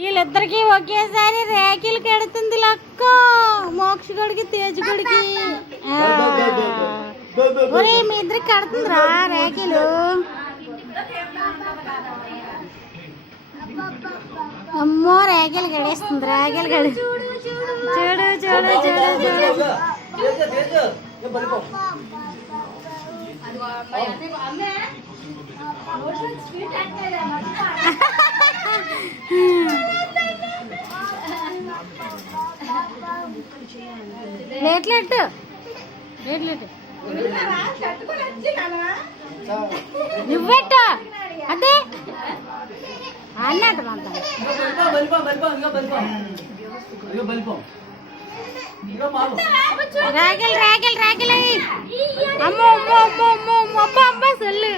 వీళ్ళిద్దరికి ఒకేసారి రేఖలు కడుతుంది లక్క. మోక్షగుడికి తేజగుడికి. ఒరే మీ ఇద్దరికి కడుతుందిరా రేఖలు. అమ్మో రేఖలు గడేస్తుంది. రేఖలు గడి చూడు చూడు చూడు చూడు. లేట్లెట్ లేట్లెట్ నువ్వెట్ట అదే అన్నట్టు రాగల్ రాగల్ రాగల్ అమ్మో అమ్మో అమ్మో అమ్మో అమ్మో అబ్బా అబ్బా సొల్లు